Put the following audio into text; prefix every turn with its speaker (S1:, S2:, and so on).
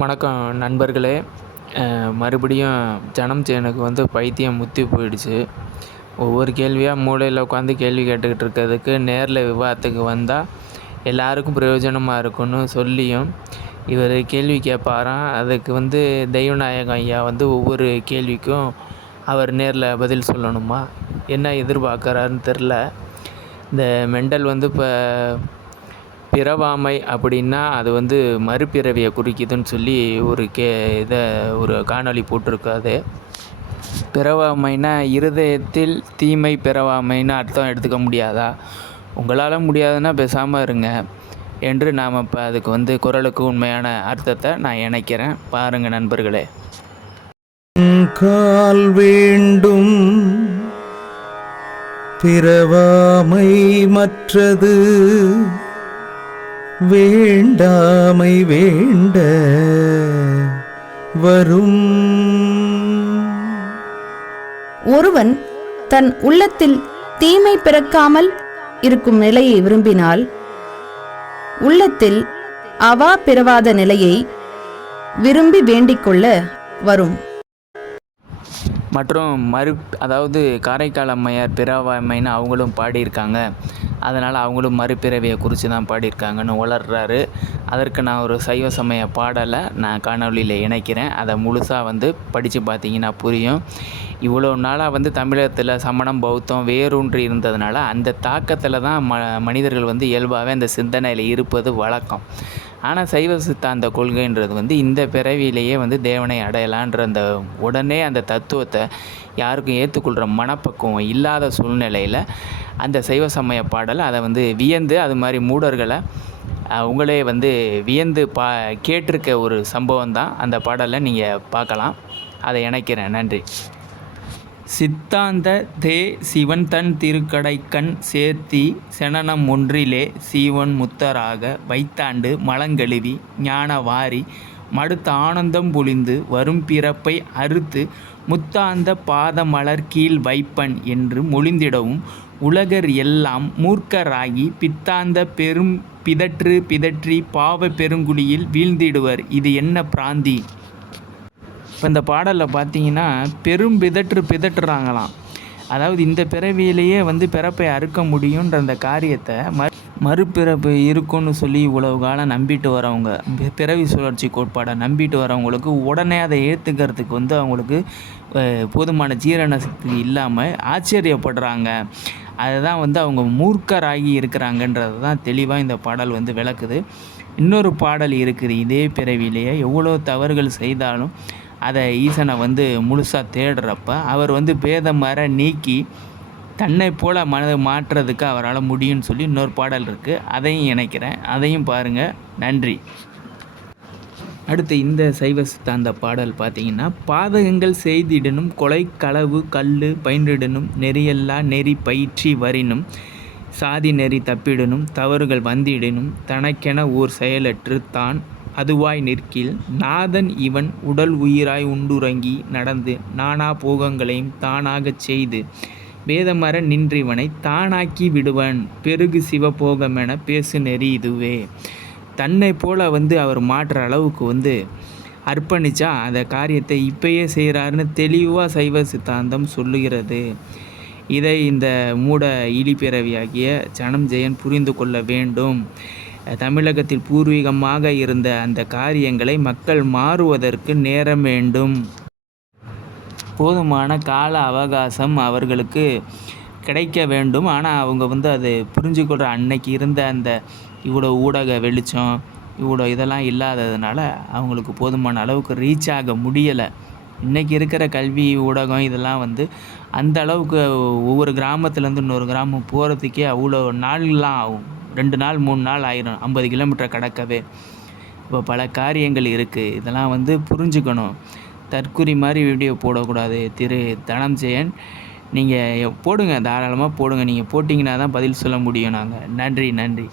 S1: வணக்கம் நண்பர்களே. மறுபடியும் ஜனம் எனக்கு வந்து பைத்தியம் முத்தி போயிடுச்சு. ஒவ்வொரு கேள்வியாக மூளையில் உட்காந்து கேள்வி கேட்டுக்கிட்டு இருக்கிறதுக்கு நேரில் விவாதத்துக்கு வந்தால் எல்லாருக்கும் பிரயோஜனமாக இருக்கும்னு சொல்லியும் இவர் கேள்வி கேட்பாராம். அதுக்கு வந்து தெய்வநாயகம் ஐயா வந்து ஒவ்வொரு கேள்விக்கும் அவர் நேரில் பதில் சொல்லணுமா? என்ன எதிர்பார்க்குறாருன்னு தெரில. இந்த மெண்டல் வந்து இப்போ பிறவாமை அப்படின்னா அது வந்து மறுபிறவியை குறிக்குதுன்னு சொல்லி ஒரு கே இதை ஒரு காணொளி போட்டிருக்காது. பிறவாமைனா இருதயத்தில் தீமை பிறவாமைன்னு அர்த்தம் எடுத்துக்க முடியாதா? உங்களால் முடியாதுன்னா பேசாமல் இருங்க என்று நாம் இப்போ அதுக்கு வந்து குரலுக்கு உண்மையான அர்த்தத்தை நான் இணைக்கிறேன். பாருங்கள் நண்பர்களே.
S2: கால் வேண்டும். பிறவாமை மற்றது. வேண்டாமை வேண்ட வரும்.
S3: ஒருவன் தன் உள்ளத்தில் தீமை பிறக்காமல் இருக்கும் நிலையை விரும்பினால் உள்ளத்தில் அவா பிறவாத நிலையை விரும்பி வேண்டிக் கொள்ள வரும்.
S1: மற்றும் மறு அதாவது காரைக்கால் அம்மையார் பிறவாமைன்னு அவங்களும் பாடியிருக்காங்க. அதனால் அவங்களும் மறுபிறவியை குறித்து தான் பாடியிருக்காங்கன்னு உளர்றாரு. அதற்கு நான் ஒரு சைவ சமய பாடலை நான் காணொலியில் இணைக்கிறேன். அதை முழுசாக வந்து படித்து பார்த்தீங்கன்னா புரியும். இவ்வளோ நாளாக வந்து தமிழகத்தில் சமணம் பௌத்தம் வேரூன்றி இருந்ததுனால அந்த தாக்கத்தில் தான் ம மனிதர்கள் வந்து இயல்பாகவே அந்த சிந்தனையில் இருப்பது வழக்கம். ஆனால் சைவ சித்தாந்த கொள்கைன்றது வந்து இந்த பிறவியிலேயே வந்து தேவனை அடையலான்ற அந்த உடனே அந்த தத்துவத்தை யாருக்கும் ஏற்றுக்கொள்கிற மனப்பக்குவம் இல்லாத சூழ்நிலையில் அந்த சைவ சமய பாடல் அதை வந்து வியந்து அது மாதிரி மூடர்களை உங்களே வந்து வியந்து பா கேட்டிருக்க ஒரு சம்பவம் தான் அந்த பாடலை நீங்கள் பார்க்கலாம். அதை இணைக்கிறேன். நன்றி. சித்தாந்த தே சிவன் தன் திருக்கடைக்கண் சேர்த்தி செனனம் ஒன்றிலே சீவன் முத்தராக வைத்தாண்டு மலங்கழுவி ஞான வாரி மடுத்த ஆனந்தம் பொழிந்து வரும் பிறப்பை அறுத்து முத்தாந்த பாதமலர் கீழ் வைப்பன் என்று மொழிந்திடவும் உலகர் எல்லாம் மூர்க்கராகி பித்தாந்த பெரும் பிதற்று பிதற்றி பாவ பெருங்குடியில் வீழ்ந்திடுவர். இது என்ன பிராந்தி? இப்போ இந்த பாடலில் பார்த்தீங்கன்னா பெரும் பிதற்று பிதற்றுறாங்களாம். அதாவது இந்த பிறவியிலேயே வந்து பிறப்பை அறுக்க முடியுன்ற அந்த காரியத்தை மறு மறுபிறப்பு இருக்குன்னு சொல்லி இவ்வளவு காலம் நம்பிட்டு வரவங்க பிறவி சுழற்சி கோட்பாடை நம்பிட்டு வரவங்களுக்கு உடனே அதை ஏற்றுக்கிறதுக்கு வந்து அவங்களுக்கு போதுமான ஜீரண சக்தி இல்லாமல் ஆச்சரியப்படுறாங்க. அதுதான் வந்து அவங்க மூர்க்கராகி இருக்கிறாங்கன்றது தான் தெளிவாக இந்த பாடல் வந்து விளக்குது. இன்னொரு பாடல் இருக்குது இதே பிறவிலேயே எவ்வளோ தவறுகள் செய்தாலும் அதை ஈசனை வந்து முழுசாக தேடுறப்ப அவர் வந்து பேதம் மர நீக்கி தன்னை போல் மனதை மாற்றுறதுக்கு அவரால் முடியும்னு சொல்லி இன்னொரு பாடல் இருக்குது அதையும் இணைக்கிறேன். அதையும் பாருங்கள் நன்றி. அடுத்து இந்த சைவ சித்தாந்த பாடல் பார்த்தீங்கன்னா பாதகங்கள் செய்திடனும் கொலை களவு கல் பயின்றிடனும் நெறியெல்லாம் நெறி பயிற்சி வரினும் சாதி நெறி தப்பிடனும் தவறுகள் வந்திடனும் தனக்கென ஓர் செயலற்று தான் அதுவாய் நிற்கில் நாதன் இவன் உடல் உயிராய் உண்டுறங்கி நடந்து நானா போகங்களையும் தானாகச் செய்து வேதமர நின்றிவனை தானாக்கி விடுவன் பெருகு சிவபோகமென பேசு நெறி இதுவே. தன்னை போல வந்து அவர் மாற்ற அளவுக்கு வந்து அர்ப்பணித்தா அந்த காரியத்தை இப்பயே செய்கிறாருன்னு தெளிவாக சைவ சித்தாந்தம் சொல்லுகிறது. இதை இந்த மூட இழிப்பிறவியாகிய ஜனம் ஜெயன் புரிந்து கொள்ள வேண்டும். தமிழகத்தில் பூர்வீகமாக இருந்த அந்த காரியங்களை மக்கள் மாறுவதற்கு நேரம் வேண்டும். போதுமான கால அவகாசம் அவர்களுக்கு கிடைக்க வேண்டும். ஆனால் அவங்க வந்து அது புரிஞ்சுக்கொள்கிற அன்னைக்கு இருந்த அந்த இவ்வளோ ஊடக வெளிச்சம் இவ்வளோ இதெல்லாம் இல்லாததுனால அவங்களுக்கு போதுமான அளவுக்கு ரீச் ஆக முடியலை. இன்றைக்கி இருக்கிற கல்வி ஊடகம் இதெல்லாம் வந்து அந்த அளவுக்கு ஒவ்வொரு கிராமத்துலேருந்து இன்னொரு கிராமம் போகிறதுக்கே அவ்வளோ நாள்லாம் ஆகும். ரெண்டு நாள் மூணு நாள் ஆயிரும். ஐம்பது கிலோமீட்டர் கடக்கவே. இப்போ பல காரியங்கள் இருக்குது இதெல்லாம் வந்து புரிஞ்சுக்கணும். தற்குறி மாதிரி வீடியோ போடக்கூடாது. திரு தனஞ்செயன் நீங்கள் போடுங்க. தாராளமாக போடுங்க. நீங்கள் போட்டிங்கன்னா தான் பதில் சொல்ல முடியும் நாங்கள் நன்றி நன்றி.